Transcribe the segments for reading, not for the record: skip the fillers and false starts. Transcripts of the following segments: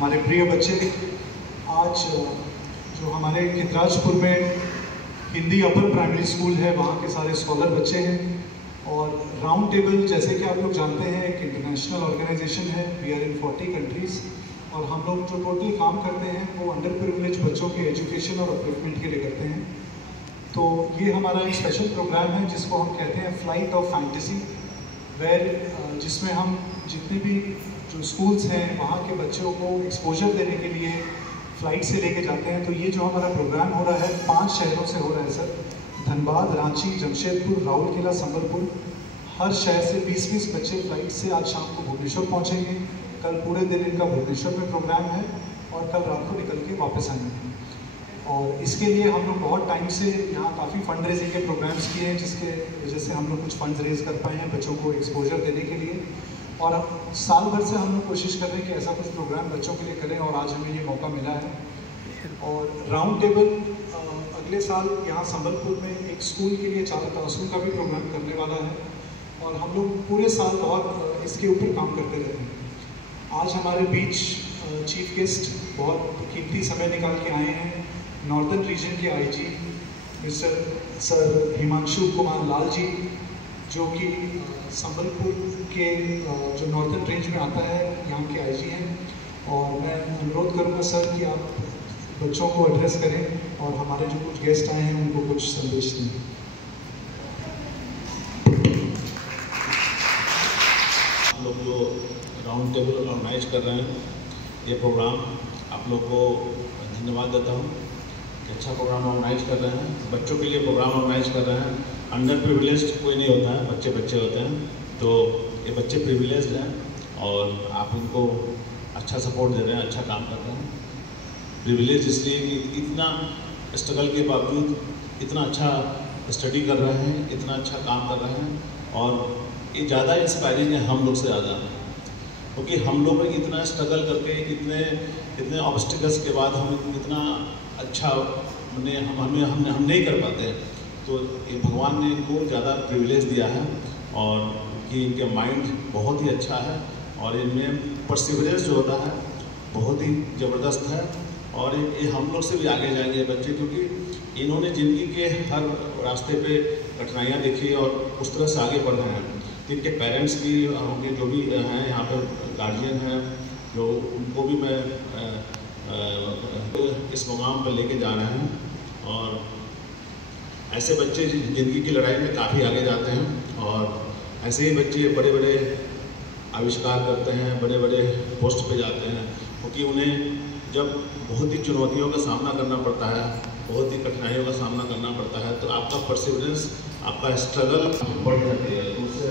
हमारे प्रिय बच्चे, आज जो हमारे कितराजपुर में हिंदी अपर प्राइमरी स्कूल है वहाँ के सारे स्कॉलर बच्चे हैं। और राउंड टेबल जैसे कि आप लोग जानते हैं एक इंटरनेशनल ऑर्गेनाइजेशन है, वी आर इन 40 कंट्रीज़, और हम लोग जो टोटल काम करते हैं वो अंडर प्रिविलेज बच्चों के एजुकेशन और अपलिफ्टमेंट के लिए करते हैं। तो ये हमारा एक स्पेशल प्रोग्राम है जिसको हम कहते हैं फ्लाइट ऑफ फैंटेसी, जिसमें हम जितने भी जो स्कूल्स हैं वहाँ के बच्चों को एक्सपोजर देने के लिए फ़्लाइट से लेके जाते हैं। तो ये जो हमारा प्रोग्राम हो रहा है 5 शहरों से हो रहा है सर, धनबाद, रांची, जमशेदपुर, राउरकेला, संबलपुर। हर शहर से 20-20 बच्चे फ़्लाइट से आज शाम को भुवनेश्वर पहुँचेंगे। कल पूरे दिन इनका भुवनेश्वर में प्रोग्राम है और कल रात को निकल के वापस आएंगे। और इसके लिए हम लोग बहुत टाइम से यहाँ काफ़ी फंड रेजिंग के प्रोग्राम्स किए हैं, जिसके वजह से हम लोग कुछ फंड रेज कर पाए हैं बच्चों को एक्सपोजर देने के लिए। और अब साल भर से हम लोग कोशिश कर रहे हैं कि ऐसा कुछ प्रोग्राम बच्चों के लिए करें और आज हमें ये मौका मिला है। और राउंड टेबल अगले साल यहाँ संबलपुर में एक स्कूल के लिए चालक असूल का भी प्रोग्राम करने वाला है और हम लोग पूरे साल बहुत इसके ऊपर काम करते रहते हैं। आज हमारे बीच चीफ गेस्ट बहुत कीमती समय निकाल के आए हैं, नॉर्दर्न रीजन के IG mister sir Himanshu Kumar Lal ji, जो कि संबलपुर के जो नॉर्दर्न रेंज में आता है यहाँ के आईजी हैं। और मैं अनुरोध करूँगा सर कि आप बच्चों को एड्रेस करें और हमारे जो कुछ गेस्ट आए हैं उनको कुछ संदेश दें। आप लोग जो राउंड टेबल ऑर्गेनाइज कर रहे हैं ये प्रोग्राम, आप लोग को धन्यवाद देता हूँ कि अच्छा प्रोग्राम ऑर्गेनाइज कर रहे हैं, बच्चों के लिए प्रोग्राम ऑर्गेनाइज कर रहे हैं। अंडर प्रिविलेज्ड कोई नहीं होता है, बच्चे बच्चे होते हैं, तो ये बच्चे प्रिविलेज्ड हैं और आप उनको अच्छा सपोर्ट दे रहे हैं, अच्छा काम कर रहे हैं। प्रिविलेज इसलिए कि इतना स्ट्रगल के बावजूद इतना अच्छा स्टडी कर रहे हैं, इतना अच्छा काम कर रहे हैं और ये ज़्यादा इंस्पायरिंग है हम लोग से ज़्यादा, क्योंकि हम लोग इतना स्ट्रगल करके इतने ऑब्स्टिकल्स के बाद हम इतना अच्छा हम नहीं कर पाते हैं। तो ये भगवान ने इनको ज़्यादा प्रिविलेज दिया है और कि इनके माइंड बहुत ही अच्छा है और इनमें परसिवरेंस जो होता है बहुत ही ज़बरदस्त है। और ये हम लोग से भी आगे जाएंगे बच्चे, क्योंकि इन्होंने ज़िंदगी के हर रास्ते पे कठिनाइयाँ देखी और उस तरह से आगे बढ़ रहे हैं। तो इनके पेरेंट्स भी होंगे, जो भी हैं यहाँ पर गार्जियन हैं, जो उनको भी मैं इस मुकाम पर लेके जा रहे हैं। और ऐसे बच्चे ज़िंदगी की लड़ाई में काफ़ी आगे जाते हैं और ऐसे ही बच्चे बड़े बड़े आविष्कार करते हैं, बड़े बड़े पोस्ट पे जाते हैं, क्योंकि उन्हें जब बहुत ही चुनौतियों का सामना करना पड़ता है, बहुत ही कठिनाइयों का सामना करना पड़ता है, तो आपका परसिवरेंस, आपका स्ट्रगल बढ़ जाती है। तो उससे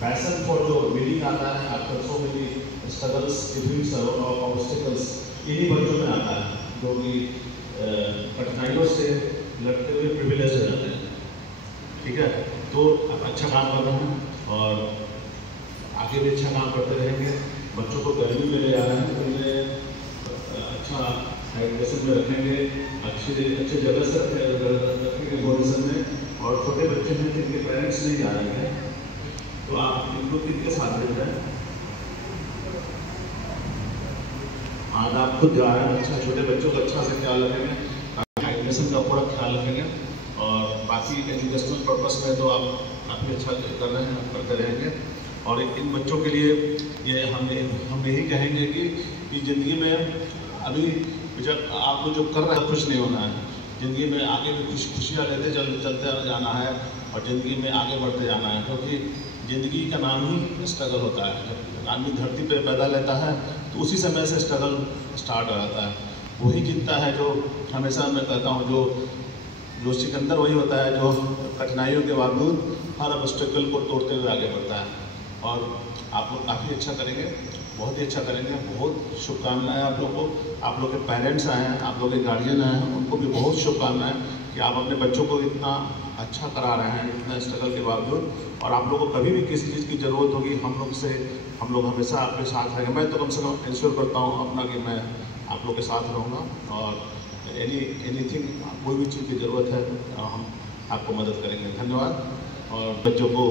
पैशन फॉर जो मीनिंग आता है, after so many struggles, difficulties और ऑब्स्टिकल्स, इन्हीं बच्चों में आता है जो कि कठिनाइयों से लड़ते हुए प्रिविलेज हो जाते हैं। ठीक है, तो आप अच्छा काम कर रहे हैं और आगे भी अच्छा काम करते रहेंगे। बच्चों को गर्मी में ले जा रहे हैं तो इन्हें अच्छा हाइड्रेशन में रखेंगे, अच्छे जगह से रखेंगे पोजिशन में। और छोटे बच्चे हैं जिनके पेरेंट्स नहीं जा रहे हैं तो आप इनको किनके साथ दे रहे हैं, आज आप खुद जा रहे हैं, अच्छा छोटे बच्चों का अच्छा से ख्याल रखेंगे, हाइड्रेशन का पूरा ख्याल रखेंगे और बाकी एजुकेशनल पर्पस में तो आप काफ़ी अच्छा कर रहे हैं, करते रहेंगे। और इन बच्चों के लिए ये हम यही कहेंगे कि ज़िंदगी में अभी जब आप लोग जो कर रहे हैं खुश नहीं होना है, ज़िंदगी में आगे भी खुशियाँ लेते चलते जाना है और ज़िंदगी में आगे बढ़ते जाना है, क्योंकि ज़िंदगी का नाम ही स्ट्रगल होता है। जब आदमी धरती पे पैदा लेता है तो उसी समय से स्ट्रगल स्टार्ट हो जाता है। वही जीतता है जो, हमेशा मैं कहता हूँ, जो सिकंदर वही होता है जो कठिनाइयों के बावजूद हर ऑब्स्टेकल को तोड़ते हुए आगे बढ़ता है। और आप लोग काफ़ी अच्छा करेंगे, बहुत ही अच्छा करेंगे। बहुत शुभकामनाएं आप लोग को, आप लोग के पेरेंट्स आए हैं, आप लोग के गार्जियन आए हैं, उनको भी बहुत शुभकामनाएं कि आप अपने बच्चों को इतना अच्छा करा रहे हैं, इतना स्ट्रगल के बावजूद। और आप लोगों को कभी भी किसी चीज़ की ज़रूरत होगी हम लोग हमेशा आपके साथ रहेंगे। मैं तो कम से कम इंश्योर करता हूँ अपना कि मैं आप लोग के साथ रहूँगा और एनीथिंग कोई भी चीज़ की ज़रूरत है हम आपको मदद करेंगे। धन्यवाद। और बच्चों को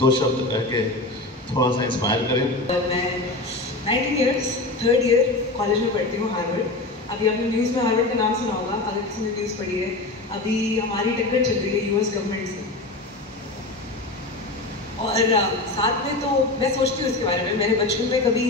2 शब्द कह के थोड़ा सा इंस्पायर करें। मैं 19 ईयर्स, 3rd ईयर कॉलेज में पढ़ती हूँ, हार्वर्ड। अभी आपने न्यूज़ में हार्वर्ड का नाम सुना होगा, अगर किसी ने न्यूज़ पढ़ी है। अभी हमारी टक्कर चल रही है यूएस गवर्नमेंट से, और साथ में तो मैं सोचती हूँ इसके बारे में। मैंने बचपन में कभी,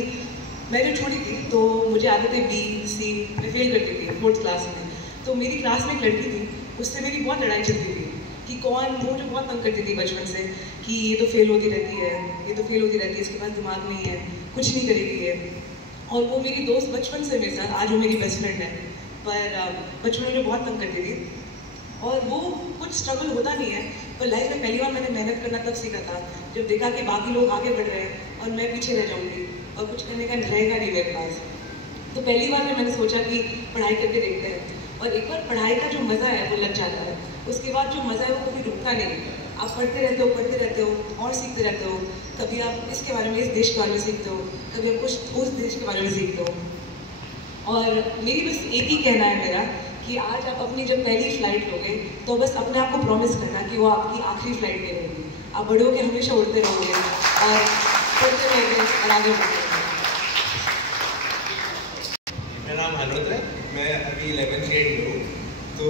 मैं जब छोटी थी तो मुझे आते थे B, C, मैं फेल करती थी 4th क्लास में। तो मेरी क्लास में एक लड़की थी, उससे मेरी बहुत लड़ाई चलती थी कि कौन, वो मुझे बहुत तंग करती थी बचपन से कि ये तो फेल होती रहती है, ये तो फेल होती रहती है, इसके पास दिमाग नहीं है, कुछ नहीं करेगी ये। और वो मेरी दोस्त बचपन से मेरे साथ, आज वो मेरी बेस्ट फ्रेंड है, पर बचपन में मुझे बहुत तंग करती थी। और वो कुछ स्ट्रगल होता नहीं है, पर लाइफ में पहली बार मैंने मेहनत करना तब सीखा था जब देखा कि बाकी लोग आगे बढ़ रहे हैं और मैं पीछे रह जाऊँगी और कुछ करने का रहेगा नहीं मेरे पास। तो पहली बार मैंने सोचा कि पढ़ाई करके देखते हैं, और एक बार पढ़ाई का जो मज़ा है वो लग जाता है, उसके बाद जो मज़ा है वो कभी रुकता नहीं। आप पढ़ते रहते हो और सीखते रहते हो। कभी आप इसके बारे में, इस देश के बारे में सीखते हो, कभी आप कुछ उस देश के बारे में सीखते हो। और मेरी बस एक ही कहना है मेरा कि आज आप अपनी जब पहली फ्लाइट लोगे तो बस अपने आप को प्रॉमिस करना कि वो आपकी आखिरी फ्लाइट नहीं होगी। आप बड़े होकर हमेशा उड़ते रहोगे और पढ़ते रहोगे और आगे बढ़ते रहोगे। मेरा नाम हनुमत है, मैं अभी 11th ग्रेड में हूँ। तो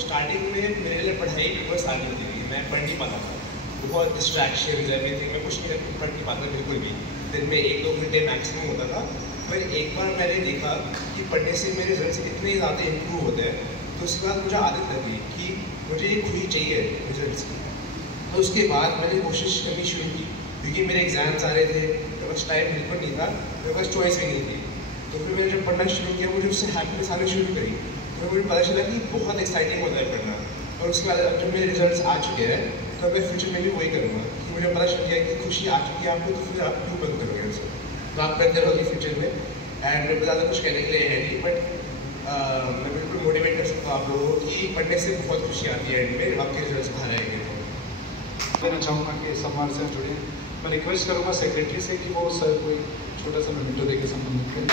स्टार्टिंग में मेरे लिए पढ़ाई बस आनी होती थी, मैं पढ़ नहीं पाता था, बहुत डिस्ट्रैक्शन एवरीथिंग, मैं कुछ नहीं पढ़ नहीं पाता बिल्कुल भी। दिन में 1-2 घंटे मैक्सिमम होता था। पर एक बार मैंने देखा कि पढ़ने से मेरे रिजल्ट्स इतने ज़्यादा इम्प्रूव होते हैं, तो उसके बाद मुझे आदत लगी कि मुझे ये खुशी चाहिए रिजल्ट्स की। तो उसके बाद मैंने कोशिश करनी शुरू की, क्योंकि मेरे एग्जाम्स आ रहे थे, मेरे पास टाइम बिल्कुल नहीं था, मेरे पास चॉइस ही नहीं थी। तो फिर मैंने जब पढ़ना शुरू किया, मुझे उससे हैप्पीनेस आनी शुरू करी, तो मुझे पता चला कि बहुत एक्साइटिंग होता है पढ़ना। और उसके बाद अब जब मेरे रिजल्ट्स आ चुके हैं तो मैं फ्यूचर में भी वही करूँगा, कि मुझे पता चल गया कि खुशी आ चुकी है आपको, तो फिर आप क्यों बंद करोगे उसे, तो आप करते रहोगे फ्यूचर में। एंड मेरे को ज़्यादा कुछ कहने के लिए है नहीं, बट मैं बिल्कुल मोटिवेट कर सकता हूँ आप लोगों को कि पढ़ने से बहुत खुशी आती है एंड में आपके रिजल्ट्स बाहर आएंगे। तो मैं चाहूँगा कि सम्मान से जुड़े। मैं रिक्वेस्ट करूँगा सेक्रेटरी से कि वो सर कोई छोटा सा मोमेंटो देकर संबंधित करें।